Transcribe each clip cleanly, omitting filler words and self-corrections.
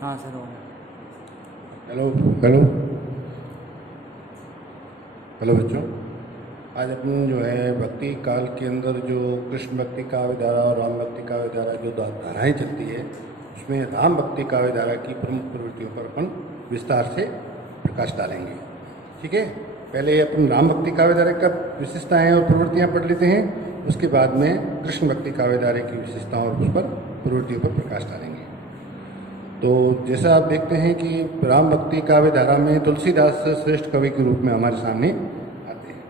हाँ सर हो गया। हेलो हेलो हेलो बच्चों, आज अपन जो है भक्ति काल के अंदर जो कृष्ण भक्ति काव्य धारा और राम भक्ति काव्य धारा जो धाराएँ चलती है, उसमें राम भक्ति काव्य धारा की प्रमुख प्रवृत्तियों पर अपन विस्तार से प्रकाश डालेंगे। ठीक है, पहले अपन राम भक्ति काव्य धारा का विशेषताएँ और प्रवृत्तियाँ पढ़ लेते हैं, उसके बाद में कृष्ण भक्ति काव्य धारा की विशेषताओं और उस पर प्रवृत्तियों पर प्रकाश डालेंगे। तो जैसा आप देखते हैं कि राम भक्ति काव्य धारा में तुलसीदास श्रेष्ठ कवि के रूप में हमारे सामने आते हैं।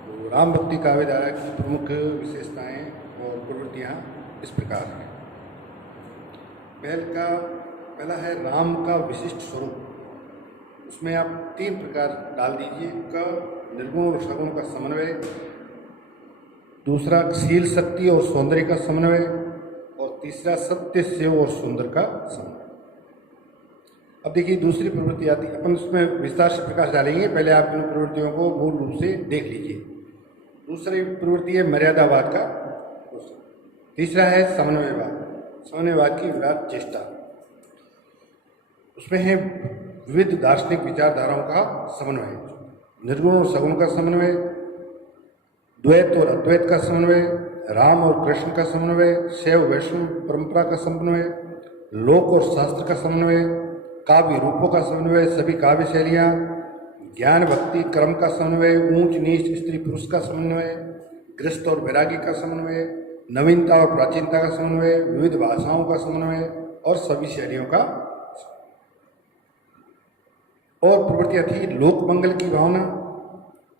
तो राम भक्ति काव्य धारा की प्रमुख विशेषताएं और प्रवृत्तियां इस प्रकार हैं। पहला है राम का विशिष्ट स्वरूप। उसमें आप 3 प्रकार डाल दीजिए। क निर्गुण और सगुण का समन्वय, दूसरा शील शक्ति और सौंदर्य का समन्वय, और तीसरा सत्य शिव और सुंदर का समन्वय। अब देखिए दूसरी प्रवृत्ति आती है, अपन उसमें विस्तार से प्रकाश डालेंगे। पहले आप इन प्रवृत्तियों को मूल रूप से देख लीजिए। दूसरी प्रवृत्ति है मर्यादावाद का, तीसरा है समन्वयवाद, समन्वयवाद की विराट चेष्टा। उसमें है विविध दार्शनिक विचारधाराओं का समन्वय, निर्गुण और सगुण का समन्वय, द्वैत और अद्वैत का समन्वय, राम और कृष्ण का समन्वय, शैव वैष्णव परंपरा का समन्वय, लोक और शास्त्र का समन्वय, काव्य रूपों का समन्वय, सभी काव्य शैलियाँ, ज्ञान भक्ति क्रम का समन्वय, ऊंच नीच स्त्री पुरुष का समन्वय, गृहस्थ और वैरागी का समन्वय, नवीनता और प्राचीनता का समन्वय, विविध भाषाओं का समन्वय और सभी शैलियों का। और प्रवृत्तियाँ थी लोक मंगल की भावना,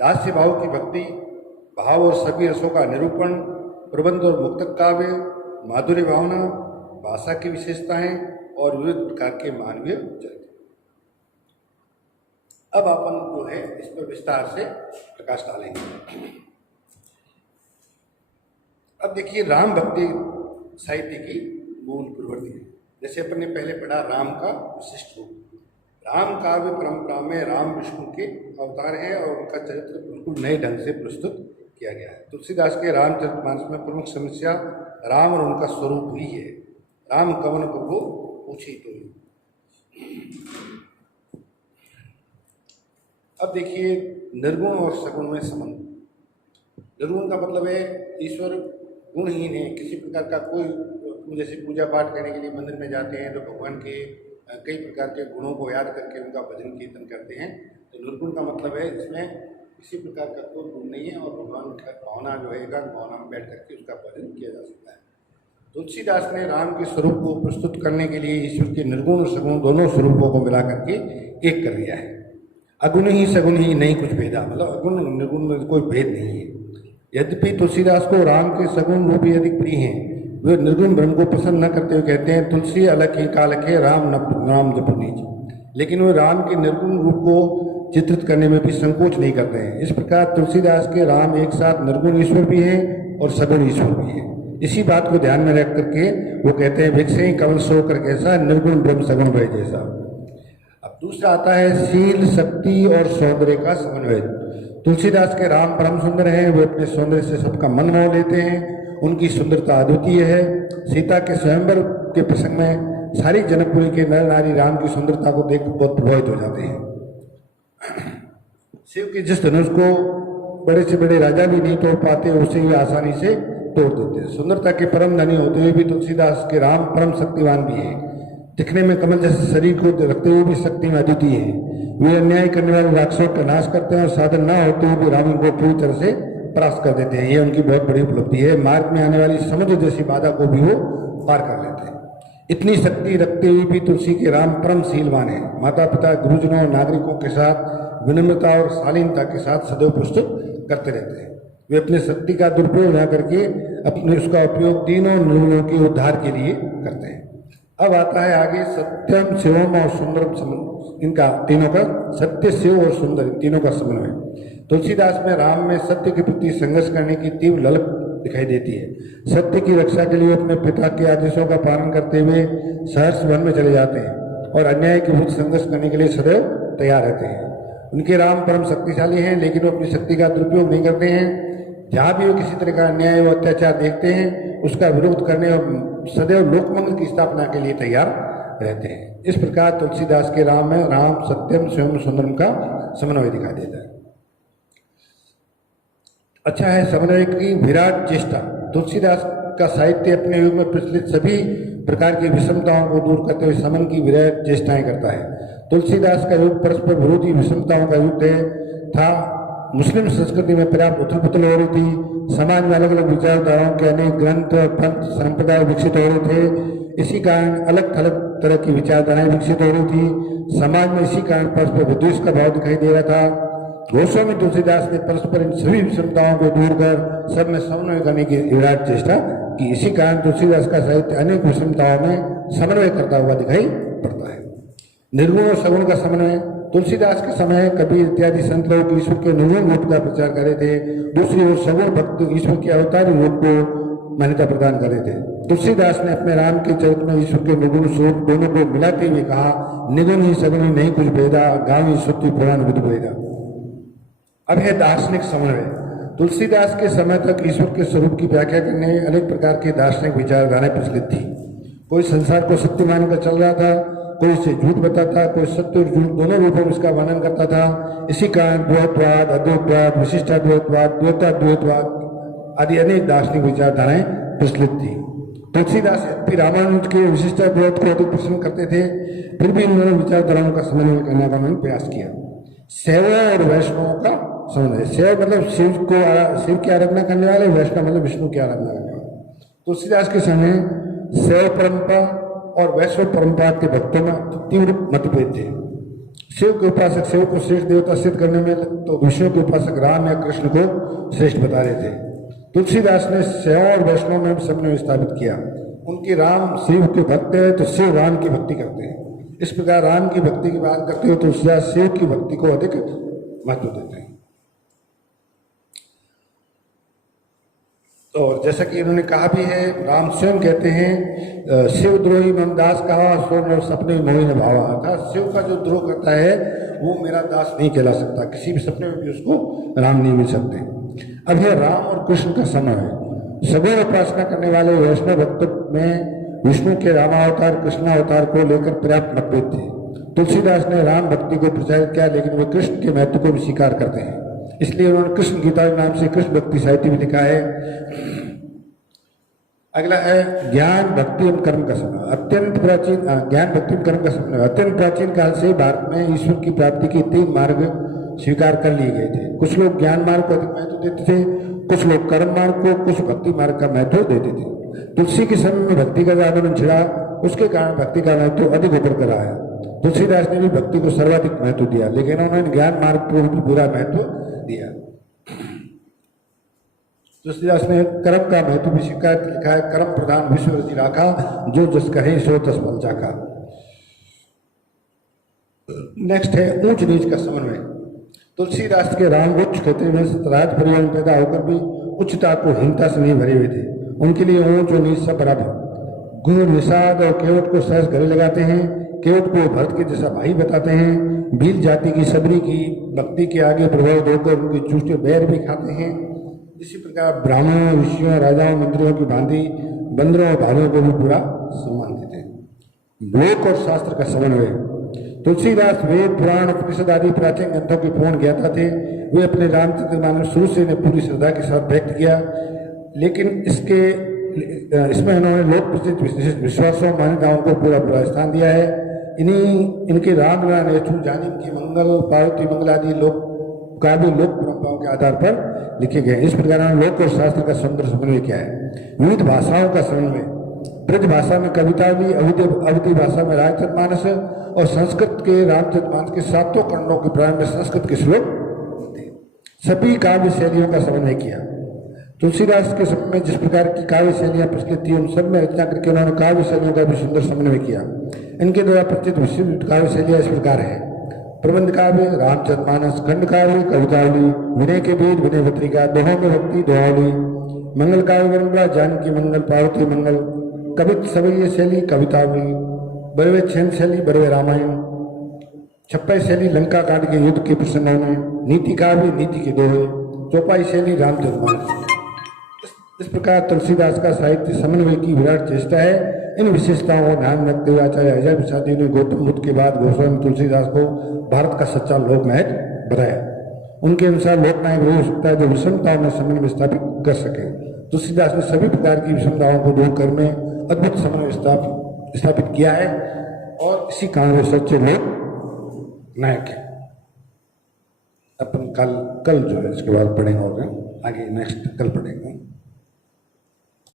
दास्य भाव की भक्ति, भाव और सभी रसों का निरूपण, प्रबंध और मुक्तक काव्य, माधुर्य भावना, भाषा की विशेषताएं और विविध प्रकार के मानवीय चरित्र। अब अपन जो है इस पर विस्तार से प्रकाश डालेंगे। अब देखिए राम भक्ति साहित्य की मूल प्रवृत्ति। जैसे अपन ने पहले पढ़ा राम का विशिष्ट रूप। राम काव्य परंपरा में राम विष्णु के अवतार हैं और उनका चरित्र बिल्कुल नए ढंग से प्रस्तुत किया गया है। तुलसीदास के रामचरितमानस में प्रमुख समस्या राम और उनका स्वरूप ही है। राम कवन प्रभु पूछी तो। अब देखिए निर्गुण और सगुण में संबंध। निर्गुण का मतलब है ईश्वर गुणहीन है, किसी प्रकार का कोई, जैसे पूजा पाठ करने के लिए मंदिर में जाते हैं तो भगवान के कई प्रकार के गुणों को याद करके उनका भजन कीर्तन करते हैं। तो निर्गुण का मतलब है इसमें किसी प्रकार का कोई गुण नहीं है और भगवान का भावना जो है एकांत भावना में बैठ करके उसका भजन किया जा सकता है। तुलसीदास ने राम के स्वरूप को प्रस्तुत करने के लिए ईश्वर के निर्गुण और सगुण दोनों स्वरूपों को मिला करके एक कर दिया है। अगुण ही सगुण ही नहीं कुछ भेदा, मतलब अगुण निर्गुण में कोई भेद नहीं है। यद्यपि तुलसीदास को राम के सगुण रूप ही अधिक प्रिय हैं, वे निर्गुण ब्रह्म को पसंद न करते हुए कहते हैं तुलसी अलग ही कालक है राम नाम जप नीच। लेकिन वे राम के निर्गुण रूप को चित्रित करने में भी संकोच नहीं करते हैं। इस प्रकार तुलसीदास के राम एक साथ निर्गुण ईश्वर भी हैं और सगुण ईश्वर भी हैं। इसी बात को ध्यान में रख करके वो कहते हैं भिक्षे कवल सो कर कैसा, निर्गुण ब्रह्म सगुण भय जैसा। अब दूसरा आता है शील शक्ति और सौंदर्य का समन्वय। तुलसीदास के राम परम सुंदर हैं, वे अपने सौंदर्य से सबका मन मोह लेते हैं। उनकी सुंदरता अद्वितीय है। सीता के स्वयंवर के प्रसंग में सारी जनकपुरी के नर नारी राम की सुंदरता को देख बहुत प्रभावित हो जाते हैं। शिव के जिस धनुष को बड़े से बड़े राजा भी नहीं तोड़ पाते, उसे भी आसानी से तोड़ देते हैं। सुंदरता के परम धनी होते हुए भी तुलसीदास के राम परम शक्तिवान भी है। दिखने में कमल जैसे शरीर को रखते हुए भी शक्ति में अद्वितीय है। वे अन्याय करने वाले राक्षसों का नाश करते हैं और साधन न होते हुए भी राम को पूरी तरह से परास्त कर देते हैं। ये उनकी बहुत बड़ी उपलब्धि है। मार्ग में आने वाली समुद्र जैसी बाधा को भी वो पार कर लेते हैं। इतनी शक्ति रखते हुए भी तुलसी के राम परम शीलवान है। माता पिता गुरुजनों और नागरिकों के साथ विनम्रता और शालीनता के साथ सदैव प्रस्तुत करते रहते हैं। वे अपने शक्ति का दुरुपयोग न करके अपने उसका उपयोग तीनों निर्गुणों के उद्धार के लिए करते हैं। अब आता है आगे सत्यम शिवम और सुंदरम, इनका तीनों का सत्य शिव और सुंदर तीनों का समन्वय। तुलसीदास में राम में सत्य के प्रति संघर्ष करने की तीव्र ललक दिखाई देती है। सत्य की रक्षा के लिए अपने पिता के आदेशों का पालन करते हुए सहर्ष वन में चले जाते हैं और अन्याय के विरुद्ध संघर्ष करने के लिए सदैव तैयार रहते हैं। उनके राम परम शक्तिशाली हैं, लेकिन वो अपनी शक्ति का दुरुपयोग नहीं करते हैं। जहाँ भी वो किसी तरह का अन्याय व अत्याचार देखते हैं उसका विरोध करने और सदैव लोकमंगल की स्थापना के लिए तैयार रहते हैं। इस प्रकार तुलसीदास के राम में राम सत्यम शिवम सुंदरम का समन्वय दिखाई देता है। अच्छा है समन्वय की विराट चेष्टा। तुलसीदास का साहित्य अपने युग में प्रचलित सभी प्रकार की विषमताओं को दूर करते हुए समन की विराट चेष्टाएं करता है। तुलसीदास का युग परस्पर विरोधी विषमताओं का युग था। मुस्लिम संस्कृति में पर्याप्त उथल पुथल हो रही थी। समाज में अलग अलग विचारधाराओं के अनेक ग्रंथ और पंथ संप्रदाय विकसित हो रहे थे। इसी कारण अलग अलग तरह की विचारधाराएं विकसित हो रही थी। समाज में इसी कारण परस्पर विद्वेष का भाव दिखाई दे रहा था। गोस्वामी तुलसीदास ने परस्पर इन सभी विषमताओं को दूर कर सब में समन्वय करने की विराट चेष्टा की। इसी कारण तुलसीदास का साहित्य अनेक विषमताओं में समन्वय करता हुआ दिखाई पड़ता है। निर्गुण और सगुण का समन्वय। तुलसीदास के समय कबीर इत्यादि संत लोग ईश्वर के निर्गुण रूप का प्रचार कर रहे थे। दूसरी ओर सगुण भक्त ईश्वर के अवतारी रूप को मान्यता प्रदान कर रहे थे। तुलसीदास ने अपने राम के चरित्र में ईश्वर के निर्गुण स्वरूप दोनों को मिलाते हुए कहा, निगुण ही सगुण ही नहीं कुछ भेदा, गाँव ही सुत्ती पुराण विधि भेदा। अब है दार्शनिक समन्वय। तुलसीदास के समय तक ईश्वर के स्वरूप की व्याख्या करने अनेक प्रकार की दार्शनिक विचारधाराएं प्रचलित थी। कोई संसार को सत्य मानकर चल रहा था, कोई इसे झूठ बताता, कोई सत्य और झूठ दोनों रूपों में इसका वर्णन करता था। इसी कारण द्वैतवाद, अद्वैतवाद, विशिष्टाद्वैतवाद, द्वैताद्वैतवाद आदि अनेक दार्शनिक विचारधाराएं प्रचलित थी। तुलसीदास यद्यपि रामानुज के विशिष्टाद्वैत को अधिक पसंद करते थे, फिर भी उन्होंने विचारधाराओं का समन्वय करने का उन्होंने प्रयास किया। शैवों और वैष्णवों का समन्वय। शैव मतलब शिव की आराधना करने वाले, वैष्णव मतलब विष्णु की आराधना करने वाले। तुलसीदास के समय शैव परंपरा और वैष्णव परंपरा के भक्तों में तीव्र मतभेद थे। शिव के उपासक शिव को श्रेष्ठ देवता सिद्ध करने में तो विष्णु के उपासक राम या कृष्ण को श्रेष्ठ बता रहे थे। तुलसीदास ने शैव और वैष्णव में समन्वय स्थापित किया। उनके राम शिव के भक्त है तो शिव राम की भक्ति करते हैं। इस प्रकार राम की भक्ति की बात करते हुए तुलसीदास शिव की भक्ति को अधिक महत्व देते हैं। और जैसा कि इन्होंने कहा भी है, राम स्वयं कहते हैं, शिव द्रोही मन दास कहा, सोन और सपने मोहि न भावा। अर्थात शिव का जो द्रोह करता है वो मेरा दास नहीं कहला सकता, किसी भी सपने में भी उसको राम नहीं मिल सकते। अब है राम और कृष्ण का समन्वय। सगुण उपासना करने वाले वैष्णव भक्त में विष्णु के रामावतार कृष्णावतार को लेकर पर्याप्त मतभेद थे। तुलसीदास ने राम भक्ति को प्रचारित किया, लेकिन वे कृष्ण के महत्व को भी स्वीकार करते हैं। इसलिए उन्होंने कृष्ण गीता के नाम से कृष्ण भक्ति साहित्य भी लिखा है। अगला है ज्ञान भक्ति एवं कर्म का समय। अत्यंत प्राचीन ज्ञान भक्ति एवं कर्म का समय। अत्यंत प्राचीन काल से भारत में ईश्वर की प्राप्ति के 3 मार्ग स्वीकार कर लिए गए थे। कुछ लोग ज्ञान मार्ग को अधिक महत्व देते थे, कुछ लोग कर्म मार्ग को, कुछ भक्ति मार्ग का महत्व देते थे। तुलसी के समय में भक्ति का आंदोलन छिड़ा, उसके कारण भक्ति का महत्व अधिक ऊपर कर आया। तुलसीदास ने भी भक्ति को सर्वाधिक महत्व दिया, लेकिन उन्होंने ज्ञान मार्ग को भी पूरा महत्व दिया। तुलसीदास ने कर्म का महत्व भी स्वीकार लिखा है, कर्म प्रधान विश्व रचि राखा, जो जस कहे सो तस फल चाखा। नेक्स्ट है ऊंच नीच का समन्वय। तुलसीदास के राम उच्च क्षेत्र में राज परिवार में पैदा होकर भी उच्चता को हीनता से नहीं भरे हुए थे। उनके लिए ऊंच और नीच सब बराबर। गुण निषाद और केवट को सहज गले लगाते हैं, केवट को भरत के जैसा भाई बताते हैं। भील जाति की सबरी की भक्ति के आगे प्रभाव देकर उनके चूष्टे बैर भी खाते हैं। इसी प्रकार ब्राह्मणों, ऋषियों, राजाओं, मंत्रियों की भांति बंदरों और भालुओं को भी पूरा सम्मान देते हैं। लोक और शास्त्र का समन्वय। तुलसीदास वेद, पुराण, उपनिषद आदि प्राचीन ग्रंथों के पूर्ण ज्ञाता थे। वे अपने रामचरितमानस शुरू से पूरी श्रद्धा के साथ व्यक्त किया, लेकिन इसमें उन्होंने लोक प्रसिद्ध विश्वासों मान्यताओं को पूरा स्थान दिया है। इनके रामलीला नेचु जानिम की मंगल, पार्वती मंगल आदि लोक काव्य लोक परंपराओं के आधार पर लिखे गए। इस प्रकार उन्होंने लोक और शास्त्र का सुंदर समन्वय किया है। विविध भाषाओं का समन्वय। ब्रज भाषा में कवितावली, अवधी भाषा में रामचरितमानस और संस्कृत के रामचरितमानस के 7 खंडों के प्रारंभ में संस्कृत के श्लोक थे। सभी काव्य शैलियों का समन्वय किया। तुलसीदास के समय में जिस प्रकार की काव्य शैलियां प्रचलित थी, उन सब में रचना करके उन्होंने काव्य शैलियों का भी सुंदर समन्वय किया। इनके द्वारा प्रचलित विशिष्ट काव्य शैलियां इस प्रकार है: प्रबंध काव्य, रामचरितमानस, खंड काव्य, कवितावली, विनय के वेद, विनय पत्रिका, दोहों में भक्ति, दोहावली, मंगल काव्य परंपरा, जानकी मंगल, पार्वती मंगल, कवित सवैये शैली, कवितावली, बरवे छंद शैली, बरवे रामायण, छप्पई शैली, लंका कांड के युद्ध के प्रसंगों में, नीति काव्य, नीति के दोहे, चौपाई शैली, रामचरितमानस। इस प्रकार तुलसीदास का साहित्य समन्वय की विराट चेष्टा है। इन विशेषताओं को ध्यान रखते हुए आचार्य हजारी प्रसाद जी ने गौतम बुद्ध के बाद गोस्वामी तुलसीदास को भारत का सच्चा लोकनायक बताया। उनके अनुसार लोकनायक वही हो सकता है जो विषमताओं में समन्वय स्थापित कर सके। तुलसीदास ने सभी प्रकार की विषमताओं को दूर कर में अद्भुत समन्वय स्थापित किया है और इसी कारण वे सच्चे लोक नायक है। अपन कल जो है इसके बाद पढ़ेंगे और आगे नेक्स्ट कल पढ़ेंगे।